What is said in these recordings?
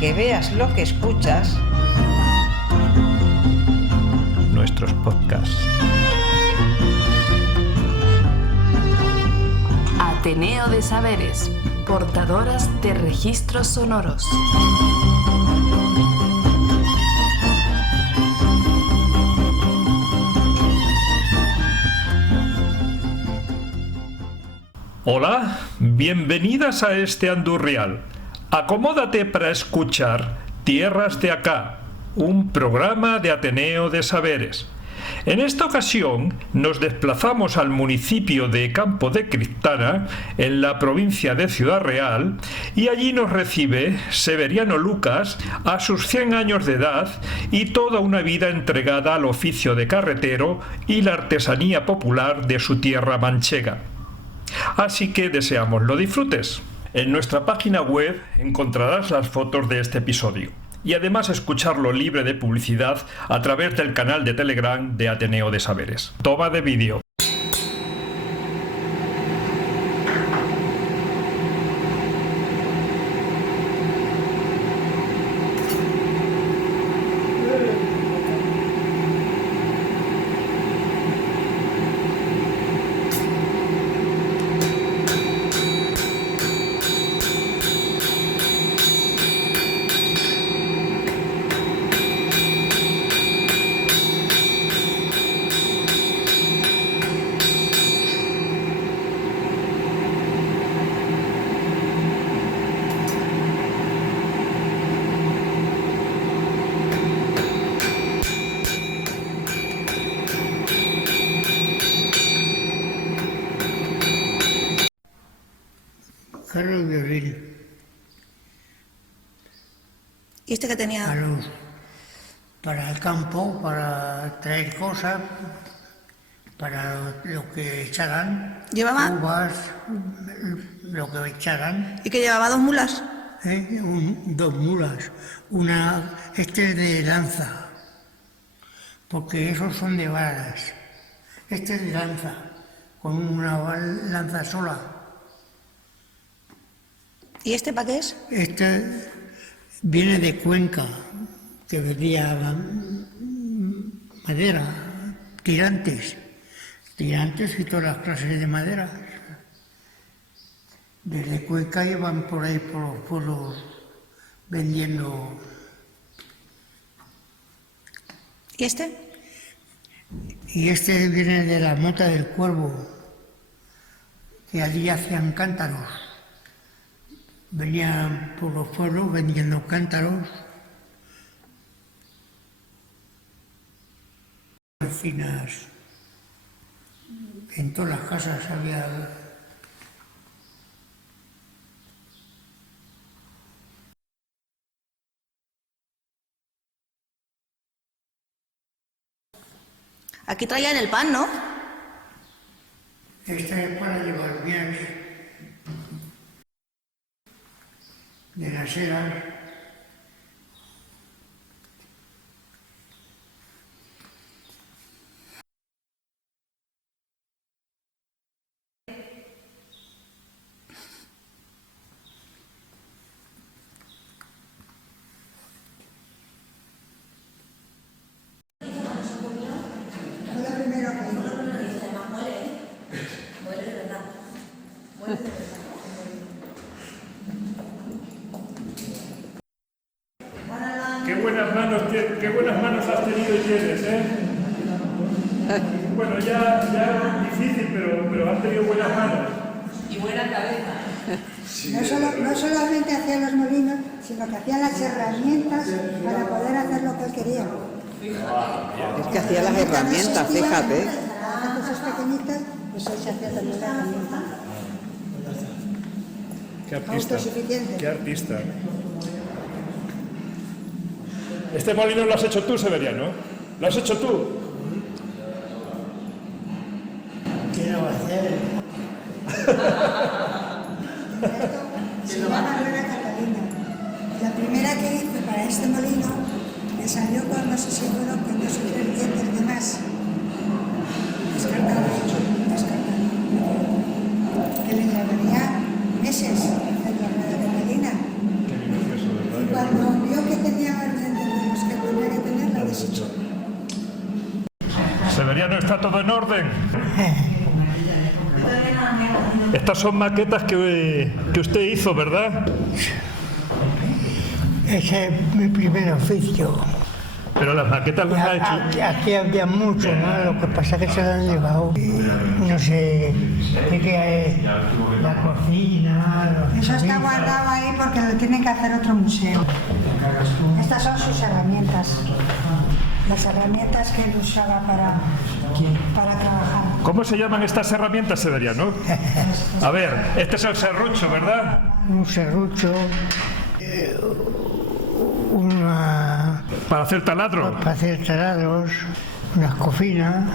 que veas lo que escuchas. Nuestros podcasts. Ateneo de Saberes, portadoras de registros sonoros. Hola, bienvenidas a este Andurrial. Acomódate para escuchar Tierras de Acá, un programa de Ateneo de Saberes. En esta ocasión nos desplazamos al municipio de Campo de Criptana, en la provincia de Ciudad Real, y allí nos recibe Severiano Lucas a sus 100 años de edad y toda una vida entregada al oficio de carretero y la artesanía popular de su tierra manchega. Así que deseamos lo disfrutes. En nuestra página web encontrarás las fotos de este episodio y además escucharlo libre de publicidad a través del canal de Telegram de Ateneo de Saberes. Toma de vídeo. Carlos Violín. ¿Y este que tenía? Para el campo, para traer cosas, para lo que echaran. ¿Llevaba? Uvas, lo que echaran. ¿Y que llevaba 2 mulas? 2 mulas. Este es de lanza, porque esos son de varas. Este es de lanza, con una lanza sola. ¿Y este para qué es? Este viene de Cuenca, que vendía madera, tirantes y todas las clases de madera. Desde Cuenca iban por ahí por los pueblos vendiendo. ¿Y este? Y este viene de la Mota del Cuervo, que allí hacían cántaros. Venían por los pueblos vendiendo cántaros. Finas. En todas las casas había. Aquí traían el pan, ¿no? Esta es para llevar miel de las eras. Qué buenas manos has tenido y tienes, ¿eh? Bueno, ya es difícil, pero has tenido buenas manos. Y buena cabeza. Sí, no solamente hacían los molinos, sino que hacían las herramientas para poder hacer lo que él quería. Es que hacía las herramientas, fíjate. Las cosas pequeñitas, pues hoy se hacía también la herramienta. Qué artista. Autosuficiente. Qué artista. Este molino lo has hecho tú, Severiano. ¿Lo has hecho tú? ¿Qué no va a hacer? Se llama Manuela Catalina. La primera que hice para este molino me salió cuando se fueron con 2 o 3 dientes de más. Descartado. Que le llevaría meses hacer la rueda de Catalina. Qué minucioso, ¿verdad? Y cuando Severiano, ¿está todo en orden? Estas son maquetas que usted hizo, ¿verdad? Ese es mi primer oficio. Pero las maquetas las ha hecho... Aquí había mucho, ¿no? Lo que pasa es que se lo han llevado. No sé, de qué es la cocina... Eso está guardado ahí porque lo tiene que hacer otro museo. Estas son sus herramientas. Las herramientas que él usaba para trabajar. ¿Cómo se llaman estas herramientas, Severiano? A ver, este es el serrucho, ¿verdad? Un serrucho, una... Para hacer taladro. para hacer taladros, unas cocinas.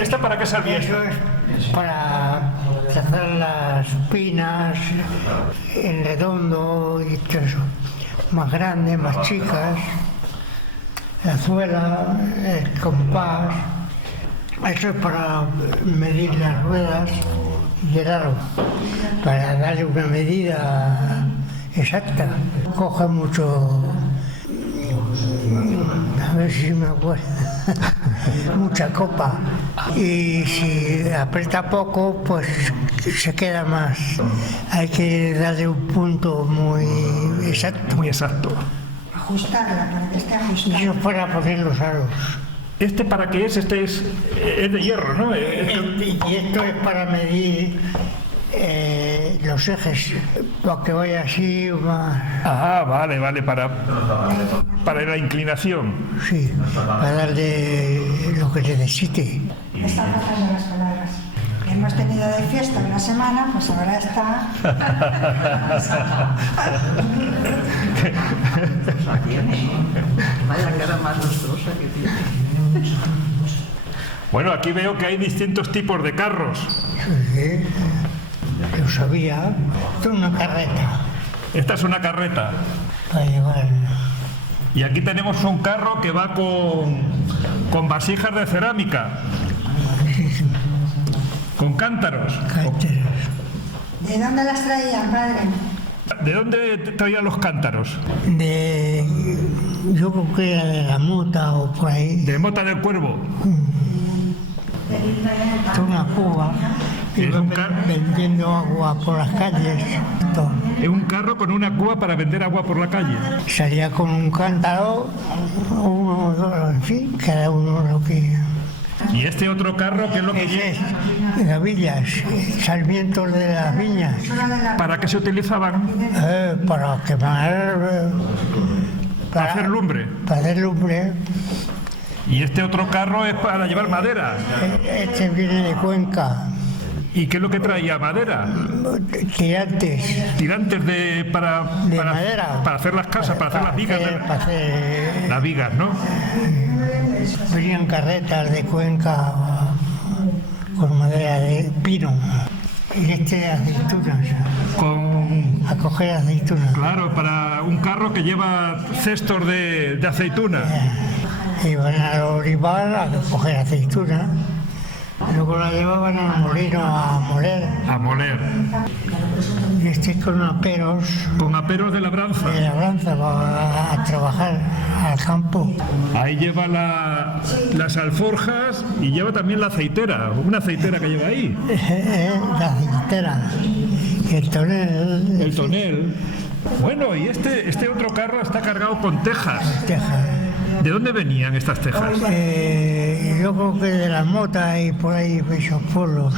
¿Esta para qué servía? Eso es para trazar las pinas en redondo y todo eso. Más grandes, más chicas. La suela, el compás. Eso es para medir las ruedas y el aro, para darle una medida exacta. Coge mucho, a ver si me acuerdo, mucha copa. Y si aprieta poco, pues se queda más. Hay que darle un punto muy exacto. Muy exacto. Ajustarla para que esté Y ajustada. eso para poner los aros. ¿Este para qué es? Este es de hierro, ¿no? Y esto es para medir los ejes, para que vaya así más. Ah, vale, para la inclinación. Sí, para darle lo que necesite. Están pasando las palabras. Hemos tenido de fiesta una semana, pues ahora está. Vaya cara más lustrosa que tiene. Bueno, aquí veo que hay distintos tipos de carros. Sí, yo sabía. Esto es una carreta Esta es una carreta. para llevar. Y aquí tenemos un carro que va con vasijas de cerámica. Con cántaros. Cántaros. ¿De dónde las traían, padre? ¿De dónde traían los cántaros? Yo creo que era de la Mota o por ahí. De Mota del Cuervo. Esto es una cuba. Es un carro. Vendiendo agua por las calles. Esto. Es un carro con una cuba para vender agua por la calle. Salía con un cántaro, uno, dos, en fin, cada uno lo que... Y este otro carro, ¿qué es lo que Ese lleva? es gavillas, sarmientos de las viñas, ¿Para qué se utilizaban? para quemar, Para hacer lumbre. para hacer lumbre. Y este otro carro es para llevar madera. Este viene de Cuenca, ¿Y qué es lo que traía? ¿Madera? tirantes Tirantes para madera. Para hacer las casas, para hacer las vigas. para hacer- Las vigas, ¿no? venían carretas de Cuenca con madera de pino. Y este de aceitunas, a coger aceitunas. Claro, para un carro que lleva cestos de aceituna. Iban al olivar a coger aceitunas. Luego la llevaban al molino a moler. A moler. Y este con aperos Con aperos de labranza. de labranza va a trabajar al campo. Ahí lleva las alforjas y lleva también la aceitera. Una aceitera que lleva ahí. La aceitera. Y el tonel. El tonel. Bueno, y este otro carro está cargado con tejas. Teja. ¿De dónde venían estas tejas? Yo creo que de la Mota y por ahí esos pueblos.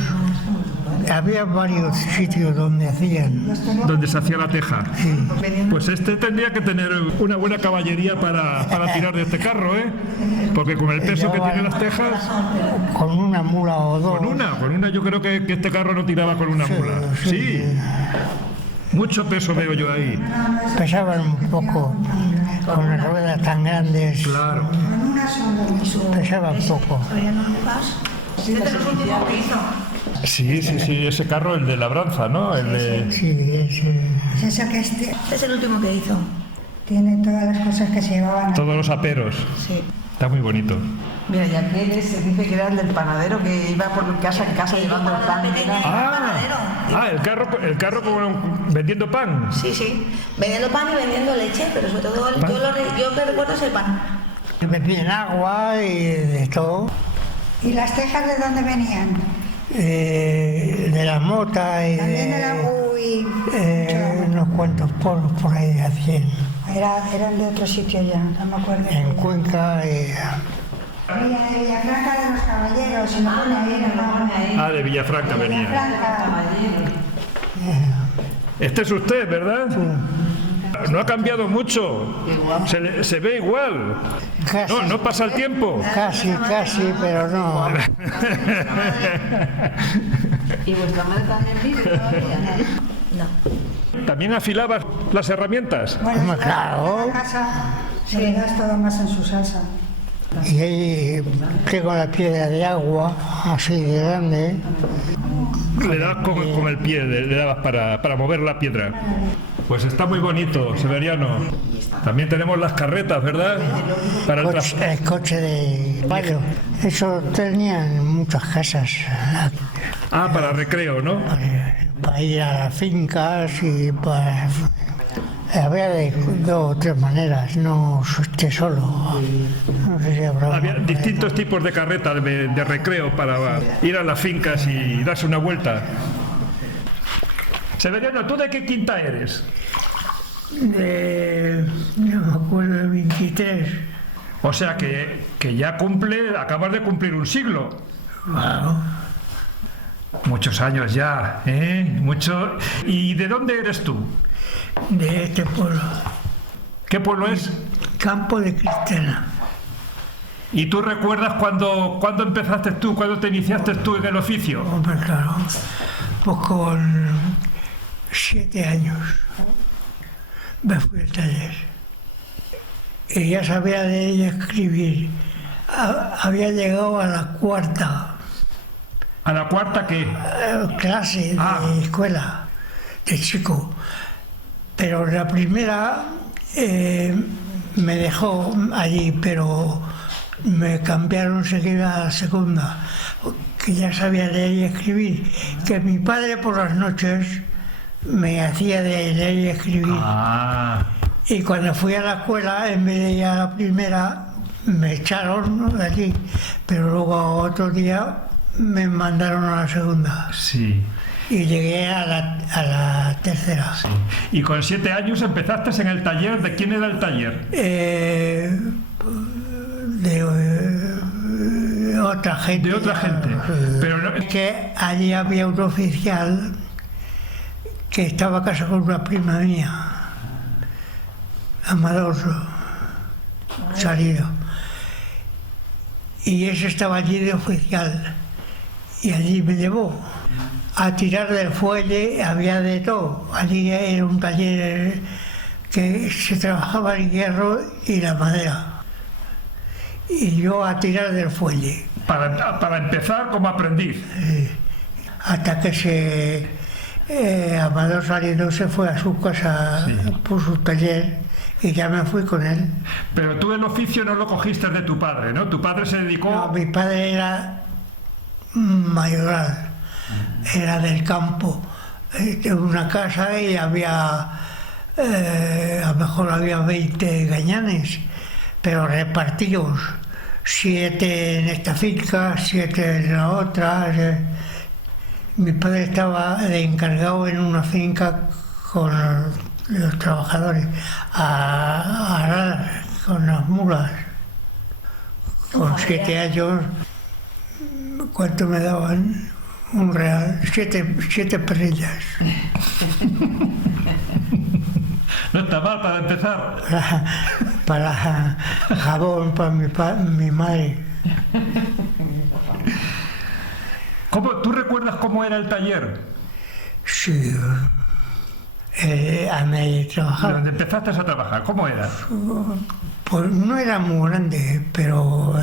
Había varios sitios donde hacían. Donde se hacía la teja. Pues este tendría que tener una buena caballería para tirar de este carro, ¿eh? Porque con el peso que tienen las tejas, Con una mula o dos. con una yo creo que este carro no tiraba con una mula. Sí. Mucho peso veo yo ahí. Pesaban un poco. Con las ruedas tan grandes. Claro. Pesaban poco. Sí, ese carro, el de labranza, ¿no? El de... Sí, ese. Es el que este es el último que hizo. Tiene todas las cosas que se llevaban. Todos los aperos. Sí. Está muy bonito. Mira, y aquel se dice que era el del panadero que iba por casa en casa llevando el pan. El carro vendiendo pan. Sí. Vendiendo pan y vendiendo leche, pero sobre todo yo lo que recuerdo es el pan. Bebían agua y de todo. ¿Y las tejas de dónde venían? De la mota y También de la uy, unos cuantos pueblos por ahí de Hacien. eran de otro sitio ya, no me acuerdo. En Cuenca Venía de Villafranca de los Caballeros, se me pone ahí, ¿no? Ah, de Villafranca venía. Villafranca. Este es usted, ¿verdad? No ha cambiado mucho. Se ve igual. Casi, No pasa el tiempo. casi, pero no. ¿Y vuestra madre también vive todavía? No. ¿También afilabas las herramientas? Bueno, Claro. en la casa se le das todo más en su salsa. Y ahí tengo la piedra de agua, así de grande. Le dabas con el pie, le dabas para mover la piedra. Pues está muy bonito, Severiano. También tenemos las carretas, ¿verdad? Para el El coche de palo. Eso tenían muchas casas. Ah, para recreo, ¿no? Para ir a las fincas y para... Había de 2 o 3 maneras, no esté solo. No sé si habrá... Había distintos tipos de carretas de recreo para ir a las fincas y darse una vuelta. Severiano, ¿tú de qué quinta eres? No me acuerdo, de 23. O sea que ya acabas de cumplir un siglo. Wow. Muchos años ya, ¿eh? Mucho. ¿Y de dónde eres tú? De este pueblo. ¿Qué pueblo es? Campo de Cristana. ¿Y tú recuerdas cuándo empezaste tú, cuándo te iniciaste tú en el oficio? Hombre, claro. Pues con 7 años me fui al taller. Y ya sabía leer y escribir. Había llegado a la 4ª ¿A la cuarta qué? clase de escuela, de chico. Pero la primera me dejó allí, pero me cambiaron enseguida a la segunda, que ya sabía leer y escribir. Que mi padre por las noches me hacía de leer y escribir. Ah, Y cuando fui a la escuela, en vez de ir a la primera, me echaron de allí. Pero luego otro día me mandaron a la segunda. sí. Y llegué a la tercera. Y con 7 años empezaste en el taller. ¿De quién era el taller? De otra gente. De otra gente. Pero no- Que allí había un oficial que estaba casado con una prima mía, Amador Salido. Y ese estaba allí de oficial. Y allí me llevó a tirar del fuelle, había de todo. Allí era un taller que se trabajaba el hierro y la madera. Y yo a tirar del fuelle. para empezar como aprendiz. Hasta que Amador Salido se fue a su casa por su taller y ya me fui con él. Pero tú el oficio no lo cogiste de tu padre, ¿no? Tu padre se dedicó... No, mi padre era mayoral, era del campo, de una casa y había, a lo mejor había 20 gañanes, pero repartidos, 7 en esta finca, 7 en la otra. Mi padre estaba de encargado en una finca con los trabajadores, a arar con las mulas. Con 7 años, ¿cuánto me daban? Un real, 7 perrillas. No está mal para empezar. Para jabón, para mi madre. ¿Tú recuerdas cómo era el taller? Sí. A mí trabajaba. Donde empezaste a trabajar, ¿cómo era? Pues no era muy grande, pero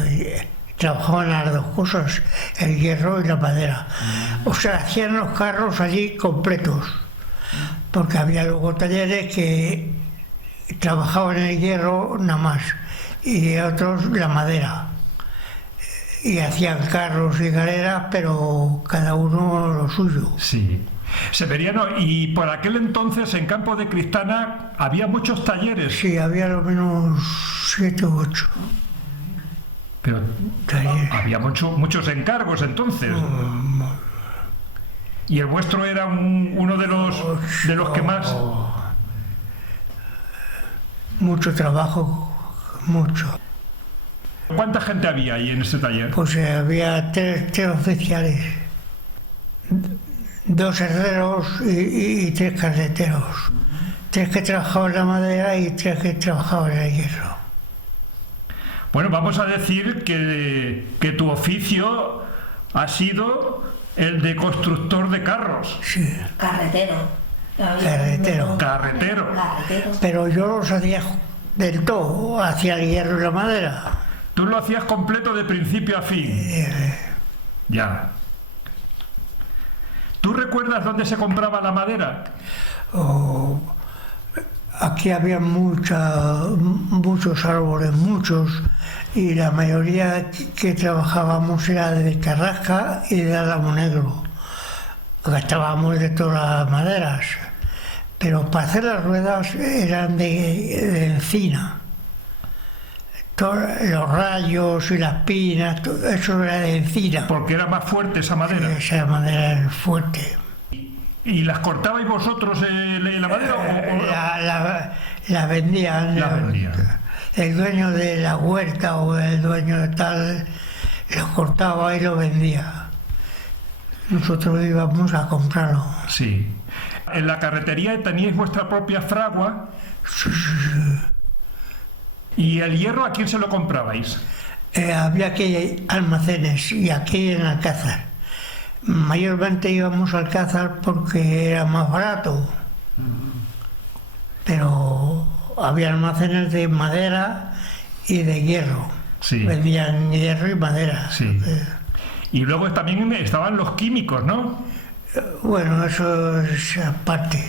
trabajaban las dos cosas, el hierro y la madera. O sea, hacían los carros allí completos, porque había luego talleres que trabajaban el hierro nada más y otros la madera. Y hacían carros y galeras, pero cada uno lo suyo. Sí. Severiano, y por aquel entonces en Campo de Cristana había muchos talleres. Sí, había lo menos 7 u 8. Pero taller. había muchos encargos entonces. ¿Y el vuestro era uno de los que más? Mucho trabajo, mucho. ¿Cuánta gente había ahí en ese taller? Pues había tres oficiales, 2 herreros y 3 carreteros. 3 que trabajaban la madera y 3 que trabajaban el hierro. Bueno, vamos a decir que tu oficio ha sido el de constructor de carros. Sí, Carretero. Carretero. Carretero. Carretero. pero yo los hacía del todo, hacía el hierro y la madera. Tú lo hacías completo de principio a fin. Ya. ¿Tú recuerdas dónde se compraba la madera? Aquí había muchos árboles, y la mayoría que trabajábamos era de Carrasca y de Álamo Negro. Gastábamos de todas las maderas, pero para hacer las ruedas eran de encina. Los rayos y las pinas, todo eso era de encina. Porque era más fuerte esa madera. Esa madera era fuerte. ¿Y las cortabais vosotros la madera? La vendían. La vendían. El dueño de la huerta o el dueño de tal lo cortaba y lo vendía. Nosotros íbamos a comprarlo. Sí. ¿En la carretería teníais vuestra propia fragua? ¿Y el hierro a quién se lo comprabais? Había aquí almacenes y aquí en Alcázar. Mayormente íbamos a Alcázar porque era más barato. Pero había almacenes de madera y de hierro. Sí. Vendían hierro y madera. Sí. Y luego también estaban los químicos, ¿no? Bueno, eso es aparte.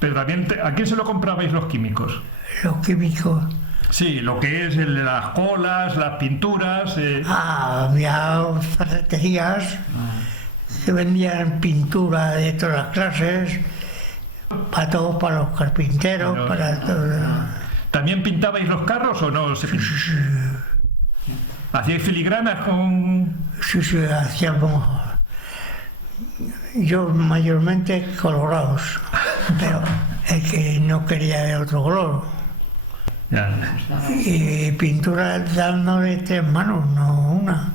Pero también, ¿a quién se lo comprabais los químicos? Los químicos. Sí, lo que es las colas, las pinturas. Había ferreterías que vendían pintura de todas las clases, para todos, para los carpinteros, Pero, para todos. ¿También pintabais los carros o no? ¿Hacíais filigranas con...? Sí, hacíamos. Yo mayormente colorados, pero el que no quería de otro color. Ya. Y pintura dándole 3 manos, no una.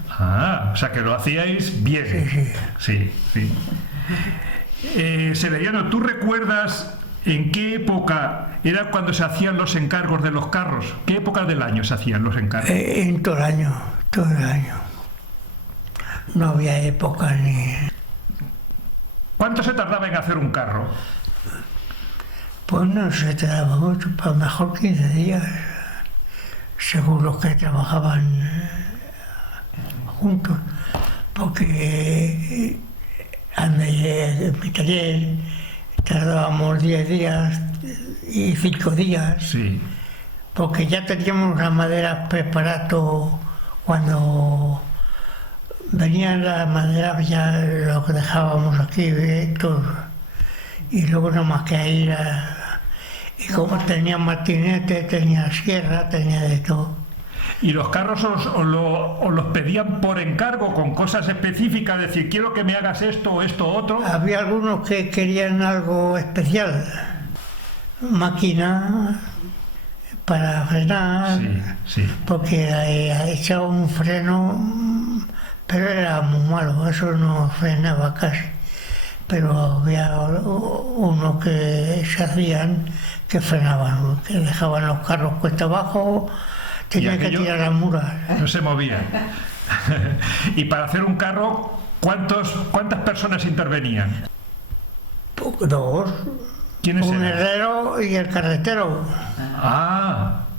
O sea que lo hacíais bien. Sí. Severiano, ¿tú recuerdas en qué época era cuando se hacían los encargos de los carros? ¿Qué época del año se hacían los encargos? En todo el año. No había época ni... ¿Cuánto se tardaba en hacer un carro? Pues no se tardaba mucho, para mejor 15 días, según los que trabajaban juntos, porque en mi taller tardábamos 10 días y 5 días, Sí. porque ya teníamos las maderas preparadas cuando venían las maderas, ya lo que dejábamos aquí, todo. Y luego no más que ir y como tenía martinete, tenía sierra, tenía de todo. ¿Y los carros os los pedían por encargo, con cosas específicas? Es decir, quiero que me hagas esto, otro. Había algunos que querían algo especial, máquina para frenar, Sí. porque echaba un freno, pero era muy malo, eso no frenaba casi. Pero había unos que se hacían que frenaban, que dejaban los carros cuesta abajo, tenían que tirar las muras. No se movían. Y para hacer un carro, ¿cuántas personas intervenían? 2, ¿Quiénes un eran? herrero y el carretero.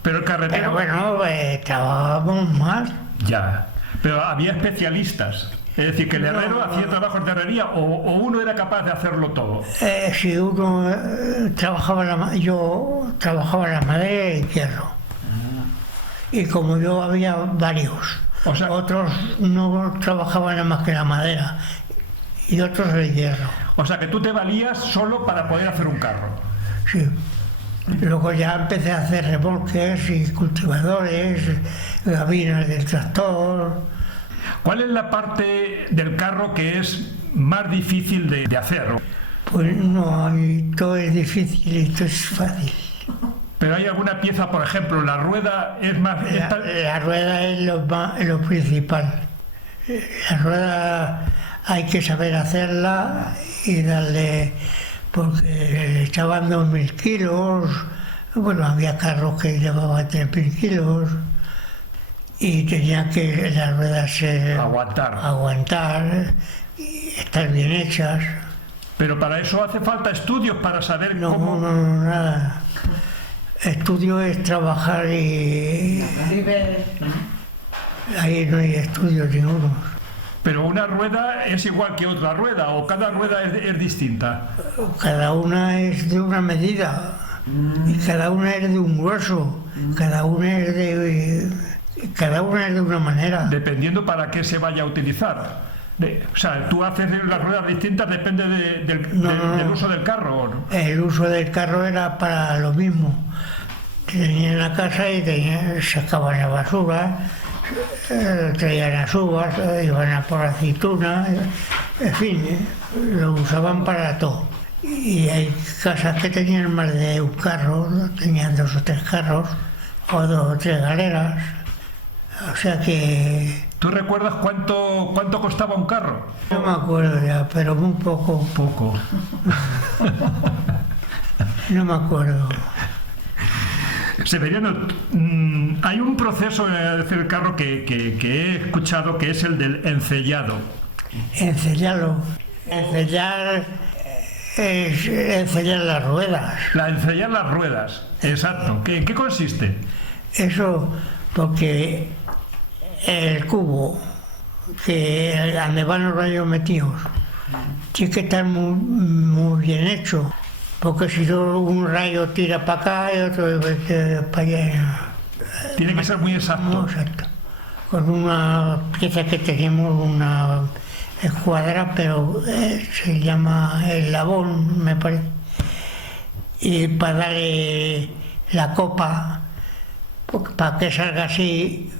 Pero el carretero... Pero bueno, trabajábamos más. Ya. Pero había especialistas. Es decir, que el herrero hacía trabajos de herrería o uno era capaz de hacerlo todo. Si uno trabajaba yo trabajaba la madera y el hierro. Y como yo había varios, O sea, otros no trabajaban nada más que la madera y otros el hierro. o sea que tú te valías solo para poder hacer un carro. Sí. Luego ya empecé a hacer remolques y cultivadores, gabinas del tractor. ¿Cuál es la parte del carro que es más difícil de hacer? Pues no, todo es difícil y todo es fácil. Pero hay alguna pieza, por ejemplo, la rueda es más... La rueda es lo principal. La rueda hay que saber hacerla y darle, porque le echaban 2.000 kilos, bueno, había carros que llevaban 3.000 kilos y tenía que las ruedas aguantar y estar bien hechas. Pero para eso hace falta estudios para saber cómo... No, nada. Estudio es trabajar y... Ahí no hay estudios ninguno. Pero una rueda es igual que otra rueda, o cada rueda es distinta. Cada una es de una medida, y cada una es de un grueso, cada una es de una manera. Dependiendo para qué se vaya a utilizar. O sea, tú haces las ruedas distintas, depende del uso del carro, ¿o no? El uso del carro era para lo mismo. Tenían la casa y sacaban la basura, traían las uvas, iban a por aceituna, en fin, lo usaban para todo. Y hay casas que tenían más de un carro, tenían 2 o 3 carros, o 2 o 3 galeras, o sea que... ¿Tú recuerdas cuánto costaba un carro? No me acuerdo ya, pero muy poco. Poco. No me acuerdo. Severiano, hay un proceso en el carro que he escuchado que es el del encellado. Encellarlo. Encellar es encellar las ruedas. Encellar las ruedas, exacto. ¿En qué consiste? Eso porque el cubo donde van los rayos metidos tiene que estar muy bien hecho. Porque si no, un rayo tira para acá y otro para allá. Tiene que ser muy exacto. Muy exacto. Con una pieza que tenemos, una escuadra, pero se llama el labón, me parece. Y para darle la copa, para que salga así,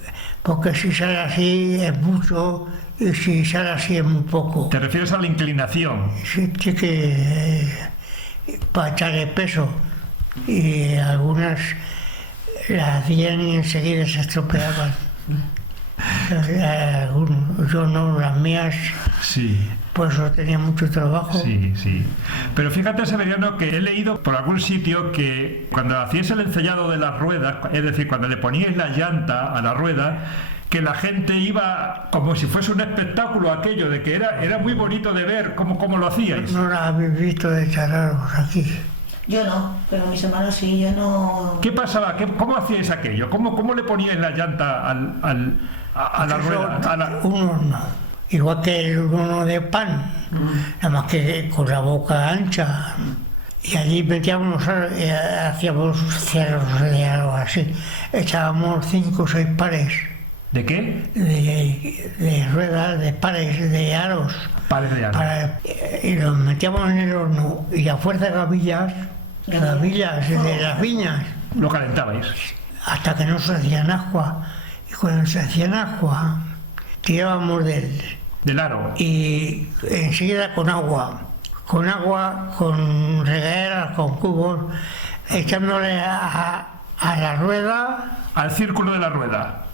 porque si sale así es mucho y si sale así es muy poco. ¿Te refieres a la inclinación? Sí, tiene que... para echarle peso, y algunas las hacían y enseguida se estropeaban. Yo no, las mías, sí. Por eso tenía mucho trabajo. Sí, sí. Pero fíjate, Severiano, que he leído por algún sitio que cuando hacíais el encellado de las ruedas, es decir, cuando le poníais la llanta a la rueda, que la gente iba como si fuese un espectáculo aquello, de que era muy bonito de ver cómo lo hacíais. No la habéis visto de charraros aquí. Yo no, pero mis hermanos sí, yo no... ¿Qué pasaba? ¿Cómo hacíais aquello? ¿Cómo le poníais la llanta a la rueda? Un horno, igual que el horno de pan, nada más que con la boca ancha. Y allí metíamos, hacíamos cerros de algo así, echábamos 5 o 6 pares. ¿De qué? De ruedas, de pares de aros. Pares de aros. Y los metíamos en el horno y a fuerza de gavillas de las viñas. Lo calentabais. Hasta que no se hacían agua. Y cuando se hacían agua, tirábamos del aro. Y enseguida con agua, con regaderas, con cubos, echándole a la rueda. Al círculo de la rueda.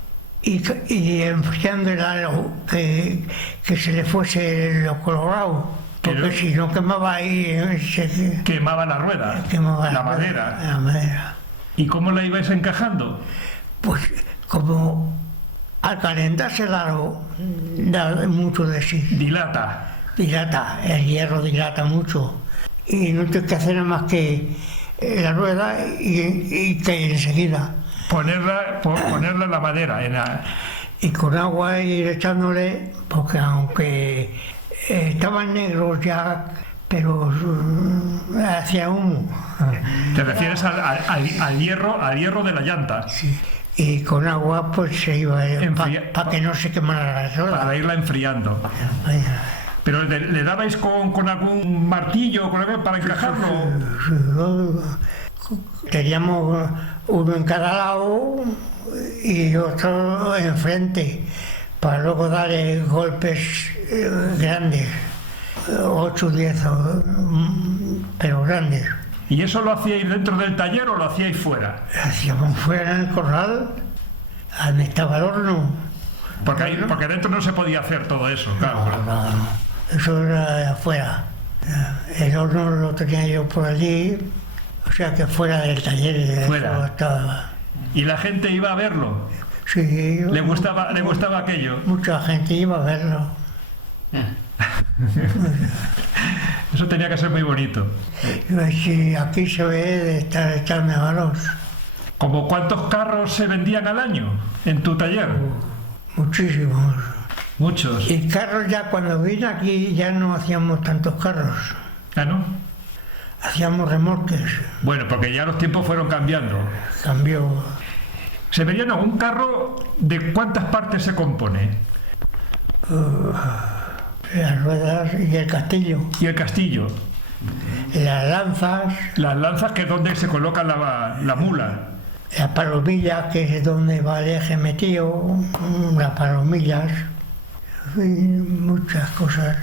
Y enfriando el aro, que se le fuese lo colorado, porque si no quemaba ahí... Quemaba la rueda, la madera. La madera. ¿Y cómo la ibais encajando? Pues como al calentarse el aro, da mucho de sí. Dilata, el hierro dilata mucho. Y no tienes que hacer nada más que la rueda y que enseguida. Ponerla en la madera. Y con agua ir echándole, porque aunque estaban negros ya, pero hacía humo. ¿Te refieres al hierro de la llanta? Sí. Y con agua pues se iba para que no se quemara la rueda. Para irla enfriando. ¿Pero le dabais con algún martillo para encajarlo? Teníamos uno en cada lado y otro enfrente, para luego darle golpes grandes, 8 o 10, pero grandes. ¿Y eso lo hacíais dentro del taller o lo hacíais fuera? Hacíamos fuera en el corral, donde estaba el horno. Porque dentro no se podía hacer todo eso, claro. No, eso era afuera. El horno lo tenía yo por allí, o sea que fuera del taller. Fuera. Estaba. ¿Y la gente iba a verlo? Sí. ¿Le gustaba aquello? Mucha gente iba a verlo. Eso tenía que ser muy bonito. Sí, aquí se ve de estar nevados. ¿Como cuántos carros se vendían al año en tu taller? Muchísimos. Muchos. Y carros ya cuando vine aquí ya no hacíamos tantos carros. ¿Ah, no? Hacíamos remolques. Bueno, porque ya los tiempos fueron cambiando. Cambió. Severiano, ¿un carro de cuántas partes se compone? Las ruedas y el castillo. ¿Y el castillo? Las lanzas, Las lanzas, que es donde se coloca la mula. las palomillas, que es donde va el eje metido, las palomillas, en fin, muchas cosas.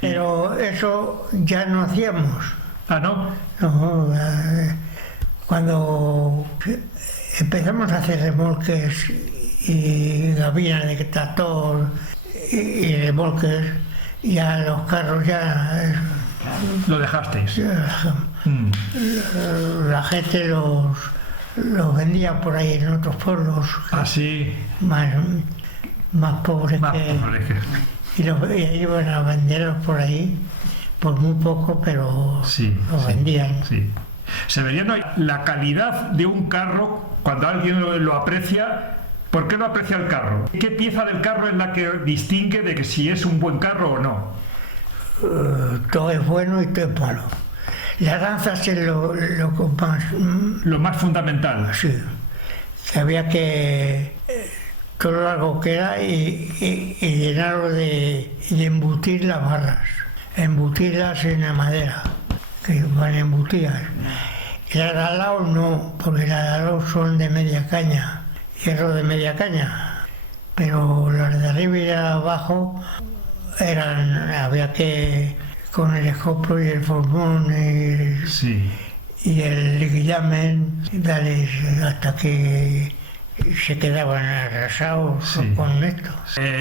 Pero eso ya no hacíamos. ¿Ah, no? No, cuando empezamos a hacer remolques y gabinas de tractor y remolques, ya los carros ya Lo dejasteis. la gente los vendía por ahí en otros pueblos Así. más pobres Más que, pobres que- y iban a venderlos por ahí por muy poco, pero Sí, los sí, vendían. Sí. Severiano, la calidad de un carro, cuando alguien lo aprecia, ¿por qué lo aprecia el carro? ¿Qué pieza del carro es la que distingue de que si es un buen carro o no? Todo es bueno y todo es malo. Las lanzas es lo más, Lo más fundamental. sí, que había que todo lo largo que era y llenarlo y embutir las barras, embutirlas en la madera, que van embutidas. Y las de al lado no, porque las de al lado son de media caña, hierro de media caña, pero las de arriba y las de abajo había que con el escoplo y el formón Sí. y el guillamen darles hasta que se quedaban arrasados Sí. con esto.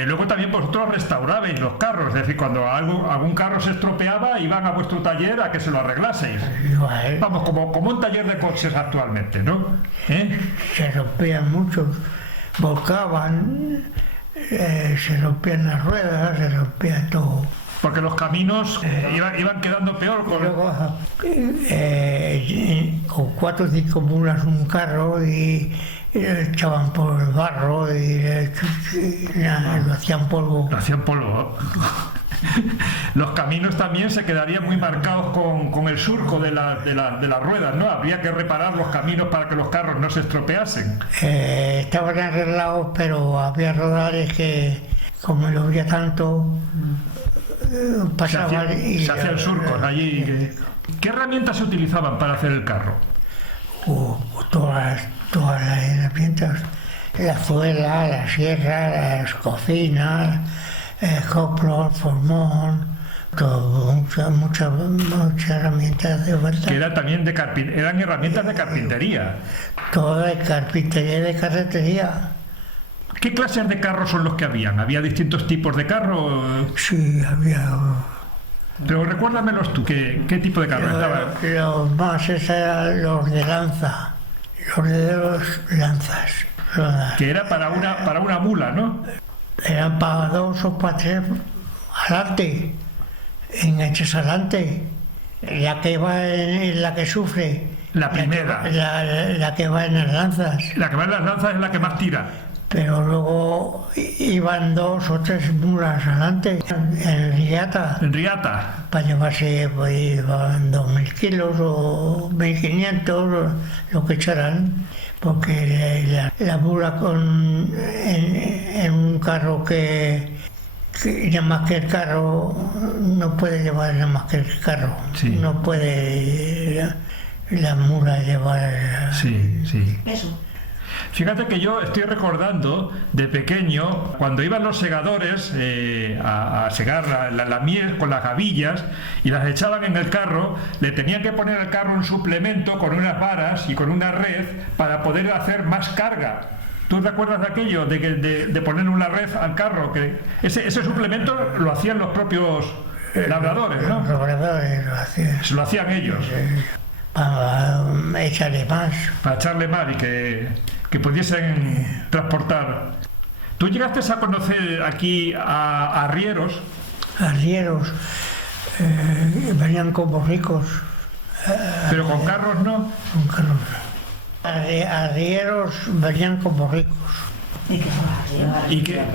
Luego también vosotros restaurabais los carros, es decir, cuando algún carro se estropeaba, iban a vuestro taller a que se lo arreglaseis. Igual, Vamos, como un taller de coches actualmente, ¿no? se rompían muchos, volcaban, se rompían las ruedas, se rompía todo. Porque los caminos iban quedando peor Y con... luego con 4 o 5 mulas un carro y lo echaban por el barro y lo hacían polvo. Hacían polvo. Los caminos también se quedarían muy marcados con el surco de las ruedas, ¿no? Habría que reparar los caminos para que los carros no se estropeasen. Estaban arreglados, pero había rodales que, como llovía tanto, pasaban Se hacían surcos allí. ¿Qué herramientas se utilizaban para hacer el carro? todas las herramientas, la zuela, la sierra, las cocinas, el coplo, el formón, todo, muchas herramientas de vuelta. Que eran también eran herramientas de carpintería. Todo de carpintería y de carretería. ¿Qué clases de carros son los que habían? ¿Había distintos tipos de carros? Sí, había. Pero recuérdamelos tú, ¿qué tipo de carro estaba? Los más eran los de lanza, los de los lanzas. Que era para una mula, ¿no? Eran para 2 o para 3 adelante, enganches adelante. La que va en la que sufre. La primera. La que va en las lanzas. La que va en las lanzas es la que más tira. Pero luego iban 2 o 3 mulas adelante en riata. En riata. Para llevarse, pues iban 2.000 kilos o 1.500, lo que echaran. Porque la mula en un carro que nada más que el carro no puede llevar nada más que el carro. Sí. No puede la mula llevar... Sí, sí. Eso. Fíjate que yo estoy recordando de pequeño, cuando iban los segadores a segar la miel con las gavillas y las echaban en el carro, le tenían que poner al carro un suplemento con unas varas y con una red para poder hacer más carga. ¿Tú te acuerdas de aquello, de poner una red al carro? Que ese suplemento lo hacían los propios labradores, ¿no? Los labradores lo hacían. Se lo hacían ellos. Para echarle más. Para echarle más y que pudiesen transportar. ¿Tú llegaste a conocer aquí a arrieros? Arrieros, venían con borricos. Pero con carros no. Con carros. Arrieros venían con borricos. ¿Y qué son las Y que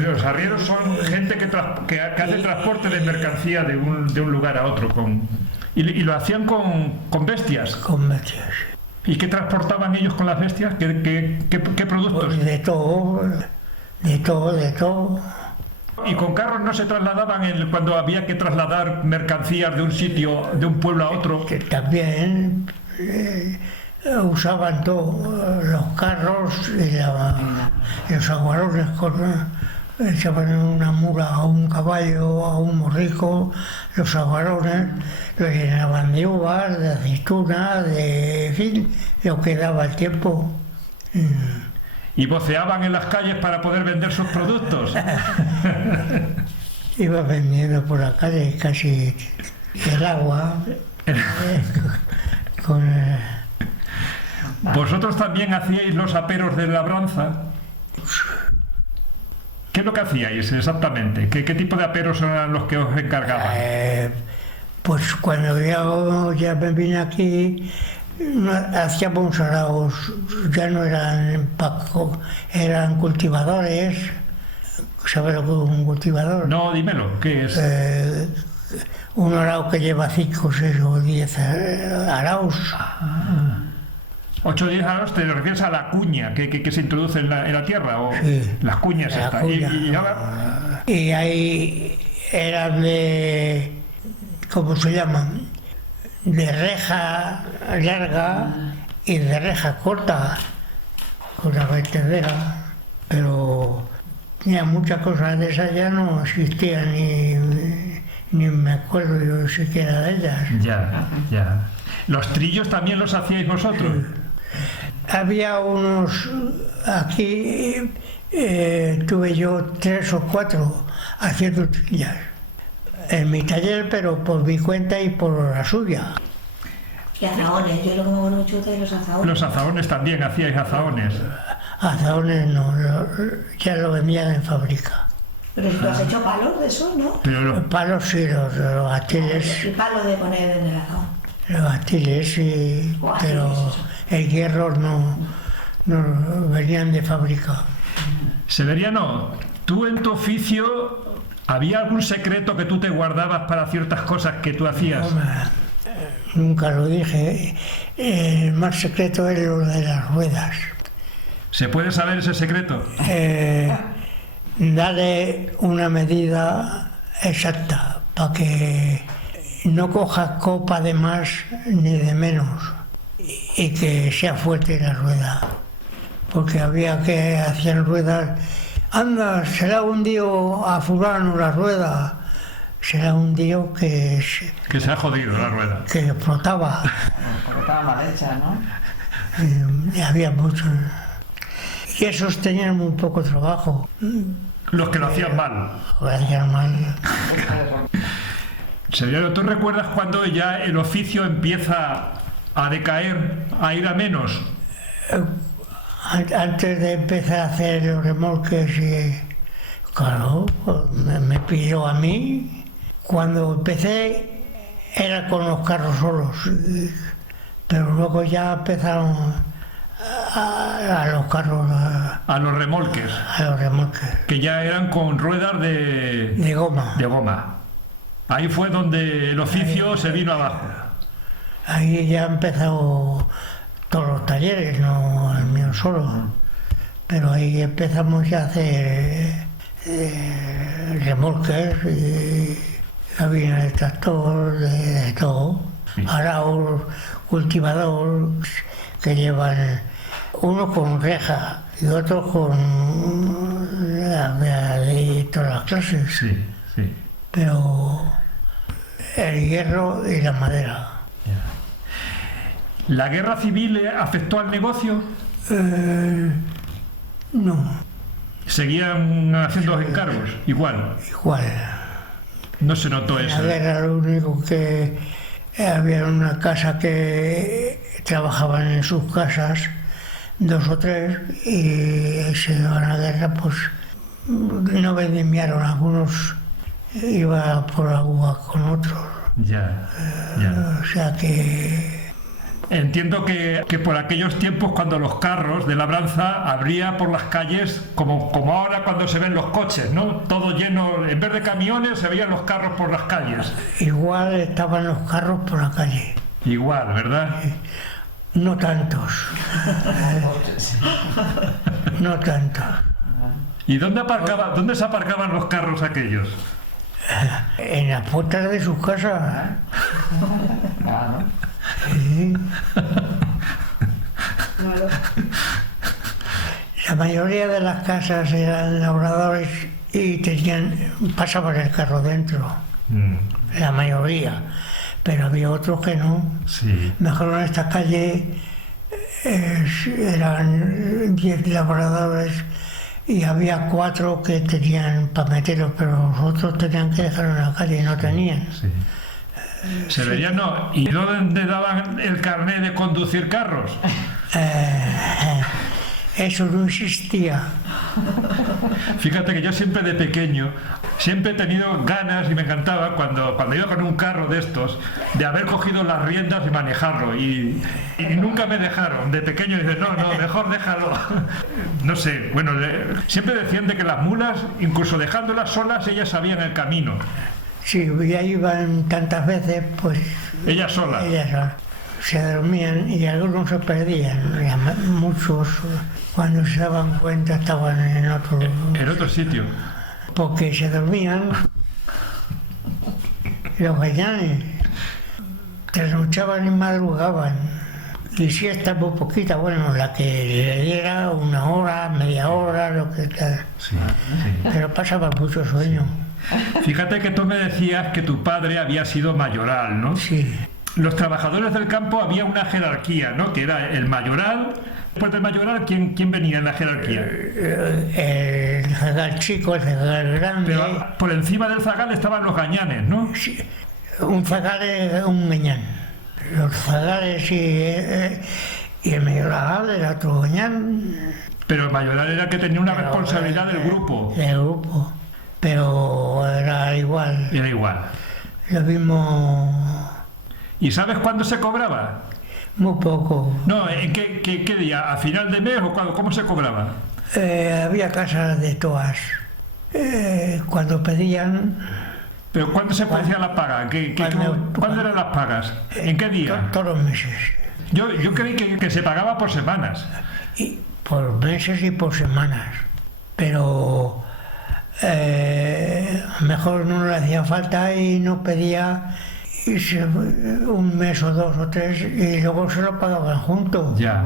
los arrieros son gente que hace transporte de mercancía de un lugar a otro. Y lo hacían con bestias. Con bestias. ¿Y qué transportaban ellos con las bestias? ¿Qué productos? Pues de todo. ¿Y con carros no se trasladaban cuando había que trasladar mercancías de un sitio, de un pueblo a otro? Que también usaban todo, los carros y los aguarones, echaban en una mula a un caballo, a un borrico, los aguarones los llenaban de uvas, de aceitunas, en fin, lo que daba el tiempo. ¿Y voceaban en las calles para poder vender sus productos? Iba vendiendo por la calle casi el agua con ¿Vosotros también hacíais los aperos de labranza? ¿Qué es lo que hacíais exactamente? ¿Qué tipo de aperos eran los que os encargaban? Pues cuando ya me vine aquí, hacíamos araos, ya no eran eran cultivadores. ¿Sabes lo que es un cultivador? No, dímelo, ¿qué es? Un arao que lleva 5, 6 o 10 araos. 8 o 10 araos, ¿te refieres a la cuña que se introduce en la tierra? ¿O sí, las cuñas estas? Y ahí eran de... ¿cómo se llaman? De reja larga y de reja corta, con la vertedera. Pero ya muchas cosas de esas ya no existían, ni me acuerdo yo siquiera de ellas. Ya. ¿Los trillos también los hacíais vosotros? Había unos aquí, tuve yo 3 o 4 haciendo trillas en mi taller, pero por mi cuenta y por la suya. Y azaones, yo lo que me acuerdo mucho de los azaones. Los azaones también, hacíais azaones. Azaones no, ya lo vendían en fábrica. Pero si tú has hecho palos de eso, ¿no? Pero Los palos sí, los bastiles. El palo de poner en el azaón. Los bastiles sí, pero el hierro no venían de fábrica. Severiano, tú en tu oficio, ¿había algún secreto que tú te guardabas para ciertas cosas que tú hacías? Hombre, nunca lo dije. El más secreto es lo de las ruedas. ¿Se puede saber ese secreto? Darle una medida exacta para que no coja copa de más ni de menos y que sea fuerte la rueda. Porque había que hacer ruedas. Anda, se le ha hundido a fulano la rueda. Se le ha hundido que se ha jodido la rueda. Que explotaba. Porque estaba mal hecha, ¿no? Y había muchos. Y esos tenían muy poco trabajo. Los que lo hacían mal. Lo hacían mal. Severiano, ¿tú recuerdas cuando ya el oficio empieza a decaer, a ir a menos? Antes de empezar a hacer los remolques, claro, me pidió a mí. Cuando empecé era con los carros solos, pero luego ya empezaron a los carros, a los remolques, que ya eran con ruedas de goma. Ahí fue donde el oficio se vino abajo. Ahí ya han empezado todos los talleres, no el mío solo, pero ahí empezamos ya a hacer remolques y cabina de tractor, de todo. araos, cultivadores, que llevan uno con reja y otro con de todas las clases. Sí, sí. Pero el hierro y la madera. ¿La guerra civil afectó al negocio? No, ¿Seguían haciendo encargos? Igual. igual. No se notó En eso. la guerra lo único que había una casa que trabajaban en sus casas, 2 o 3, y se iban a la guerra, pues no vendimiaron, algunos iban por agua con otros. Ya, ya. O sea que Entiendo que por aquellos tiempos, cuando los carros de labranza habría por las calles, como ahora cuando se ven los coches, ¿no? Todo lleno, en vez de camiones se veían los carros por las calles. igual estaban los carros por la calle, Igual, ¿verdad? no tantos. No tantos. ¿Y dónde se aparcaban los carros aquellos? En las puertas de sus casas. Claro. Sí. Claro. La mayoría de las casas eran labradores y pasaban el carro dentro. La mayoría. Pero había otros que no. Sí. Mejor en esta calle eran 10 labradores y había 4 que tenían para meterlos, pero los otros tenían que dejarlo en la calle y no tenían. Sí. Se veía, no. ¿Y dónde daban el carnet de conducir carros? Eso no existía. Fíjate que yo siempre de pequeño, siempre he tenido ganas y me encantaba cuando iba con un carro de estos, de haber cogido las riendas y manejarlo. Y nunca me dejaron. De pequeño dices, no, mejor déjalo. No sé, bueno, siempre decían de que las mulas, incluso dejándolas solas, ellas sabían el camino. Sí, ya iban tantas veces, pues Ellas solas. ellas se dormían y algunos se perdían. Y muchos, cuando se daban cuenta, estaban en otro sitio. porque se dormían los gañanes, trasnochaban y madrugaban. Y siesta muy poquita, bueno, la que le diera 1 hora, media hora, lo que sea. Sí, sí. Pero pasaba mucho sueño. Fíjate que tú me decías que tu padre había sido mayoral, ¿no? Sí. Los trabajadores del campo había una jerarquía, ¿no? Que era el mayoral. Después del mayoral, ¿quién venía en la jerarquía? El zagal chico, el zagal grande. Pero por encima del zagal estaban los gañanes, ¿no? Sí, un zagal es un gañán. Los zagales y el mayoral era otro gañán. Pero el mayoral era el que tenía una responsabilidad del grupo. Del grupo. Pero era igual. Era igual. Lo mismo. ¿Y sabes cuándo se cobraba? Muy poco. No, ¿en qué día? ¿A final de mes o cuándo? ¿Cómo se cobraba? Había casas de todas. Cuando pedían. ¿Pero cuándo se hacía la paga? ¿Cuándo eran las pagas? ¿En qué día? Todos los meses. Yo creí que se pagaba por semanas. Y por meses y por semanas. Pero mejor no le hacía falta y no pedía un mes o 2 o 3 y luego se lo pagaban juntos. Ya.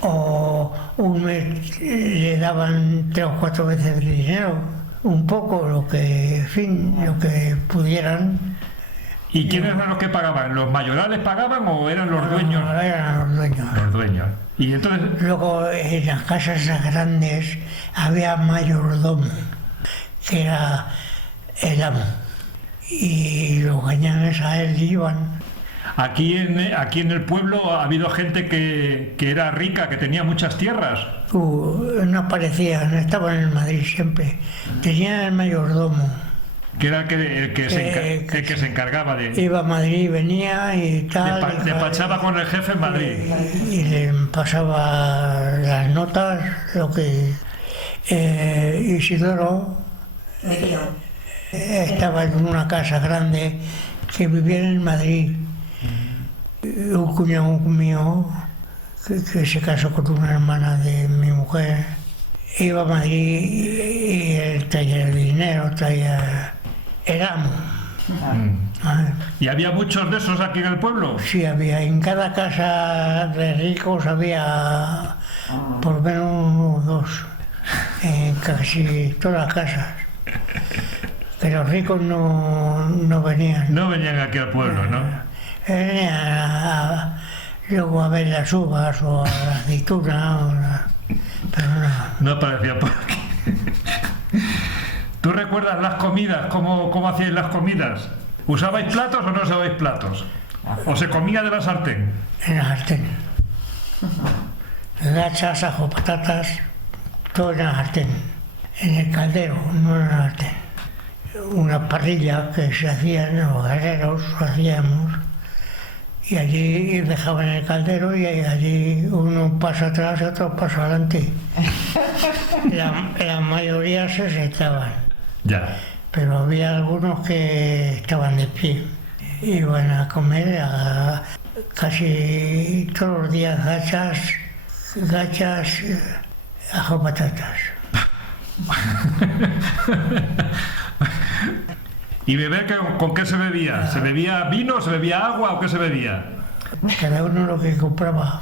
O un mes le daban 3 o 4 veces el dinero, un poco, lo que pudieran. ¿Y quiénes eran los que pagaban? ¿Los mayorales pagaban o eran los dueños? No, eran los dueños. Los dueños. Y entonces, Luego en las casas grandes había mayordomo, que era el amo. Y los gañanes a él iban. aquí en el pueblo ha habido gente que era rica, que tenía muchas tierras. No aparecían, estaban en Madrid siempre. Tenían el mayordomo. Que era el que se encargaba de... Iba a Madrid, venía y tal. Despachaba con el jefe en Madrid. Y le pasaba las notas, lo que... Isidoro estaba en una casa grande que vivía en Madrid. Un cuñado mío, que se casó con una hermana de mi mujer, iba a Madrid y él traía el dinero, traía el amo. Ah, ¿Y había muchos de esos aquí en el pueblo? sí, había, en cada casa de ricos había por lo menos uno o dos, en casi todas las casas. Que los ricos no venían. No venían aquí al pueblo, ¿no? Venían luego a ver las uvas o la aceituna, pero no. No aparecía por aquí. ¿Tú recuerdas las comidas? ¿Cómo hacíais las comidas? ¿Usabais platos o no usabais platos? ¿O se comía de la sartén? En la sartén. Gachas, ajo, patatas, todo en la sartén. En el caldero, no en la sartén. Una parrilla que se hacía en los guerreros, lo hacíamos, y allí dejaban el caldero y allí uno un paso atrás y otro paso adelante. La mayoría se sentaban, Ya. pero había algunos que estaban de pie. Iban a comer casi todos los días gachas, ajo, patatas. ¿Y beber con qué se bebía? ¿Se bebía vino, se bebía agua o qué se bebía? Cada uno lo que compraba.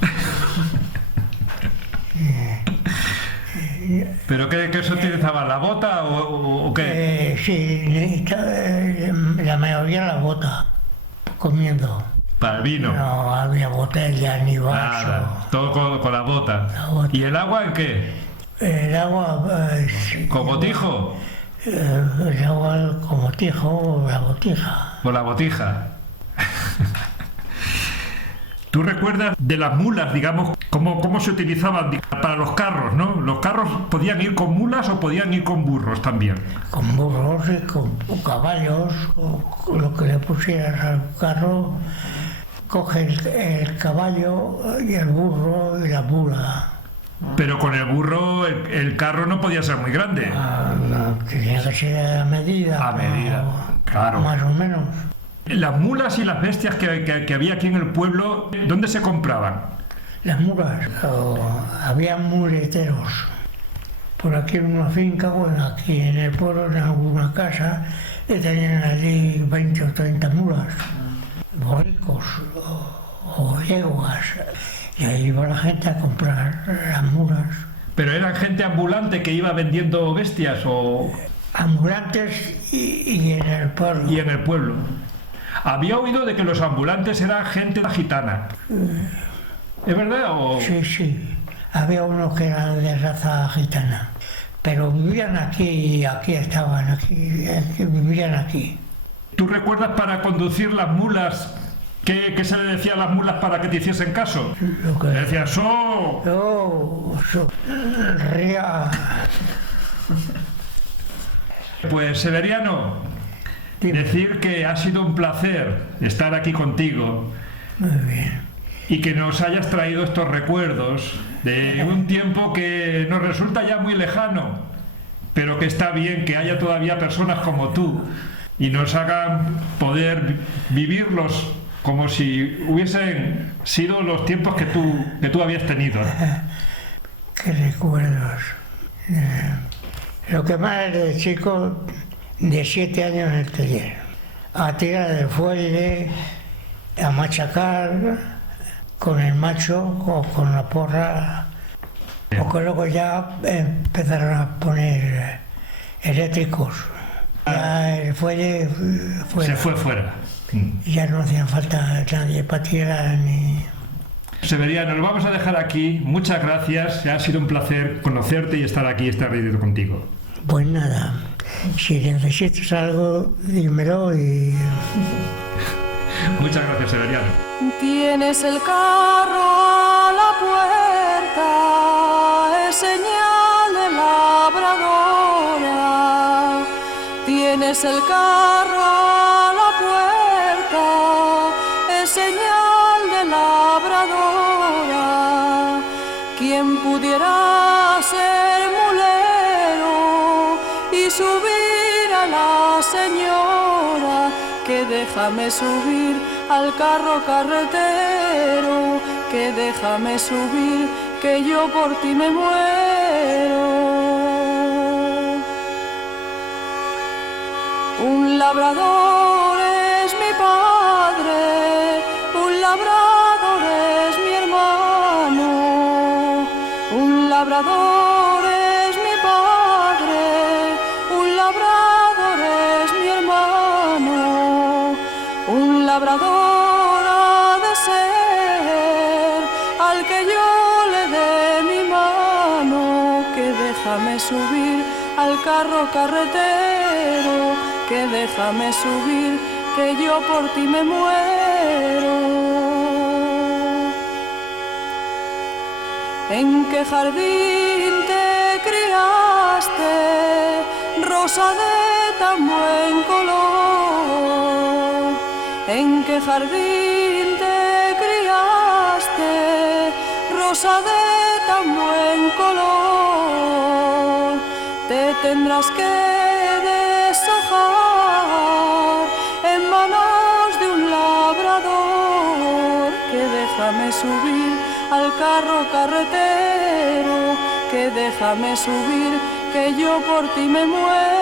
¿Pero qué se utilizaba? ¿La bota o qué? Sí, la mayoría la bota, comiendo. Para el vino. No había botellas ni vaso. Nada, todo con la bota. La bota. ¿Y el agua en qué? El agua... ¿Con botijo? el agua como tijo o la botija. ¿Con la botija? ¿Tú recuerdas de las mulas, digamos, cómo se utilizaban para los carros, ¿no? ¿Los carros podían ir con mulas o podían ir con burros también? Con burros y con caballos, o lo que le pusieras al carro, coge el caballo y el burro y la mula. Pero con el burro el carro no podía ser muy grande. No, tenía que ser a medida. A medida, claro. Más o menos. Las mulas y las bestias que había aquí en el pueblo, ¿dónde se compraban? Las mulas, había muleteros. Por aquí en una finca, bueno, aquí en el pueblo, en alguna casa, y tenían allí 20 o 30 mulas, borricos o yeguas. Y ahí iba la gente a comprar las mulas. ¿Pero eran gente ambulante que iba vendiendo bestias o...? Ambulantes y en el pueblo. Y en el pueblo. Había oído de que los ambulantes eran gente gitana. ¿Es verdad o...? Sí, sí. Había unos que eran de raza gitana. Pero vivían aquí y aquí estaban, vivían aquí. ¿Tú recuerdas para conducir las mulas qué se le decía a las mulas para que te hiciesen caso? Lo que... Le decían ¡so! Ría. Pues Severiano, decir que ha sido un placer estar aquí contigo. Muy bien. Y que nos hayas traído estos recuerdos de un tiempo que nos resulta ya muy lejano, pero que está bien que haya todavía personas como tú y nos hagan poder vivirlos como si hubiesen sido los tiempos que tú habías tenido. Qué recuerdos. Lo que más de chico, de 7 años en el taller, a tirar del fuelle, a machacar con el macho o con la porra, o que luego ya empezaron a poner eléctricos. Ya el fuelle Se fue fuera. ya no hacía falta nadie para tirar ni... Severiano, lo vamos a dejar aquí. Muchas gracias. Ha sido un placer conocerte y estar aquí, estar reído contigo. Pues nada, si necesitas algo, dímelo y... Muchas gracias, Severiano. Tienes el carro a la puerta, es señal de labradora. Tienes el carro a la puerta, es señal de labradora. Quien pudiera ser mulero y subir a la señora, que déjame subir al carro carretero, que déjame subir, que yo por ti me muero. Un labrador labrador ha de ser al que yo le dé mi mano, que déjame subir al carro carretero, que déjame subir, que yo por ti me muero. ¿En qué jardín te criaste, rosa de tan buen color? ¿En qué jardín te criaste, rosa de tan buen color? Te tendrás que deshojar en manos de un labrador, que déjame subir al carro carretero, que déjame subir, que yo por ti me muero.